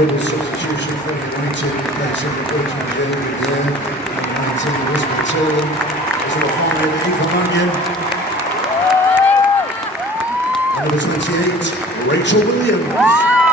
Double substitution for United in place of the 14 David there, and 19 Elizabeth Taylor. As well finally Eva Mannion. And number 28, Rachel Williams.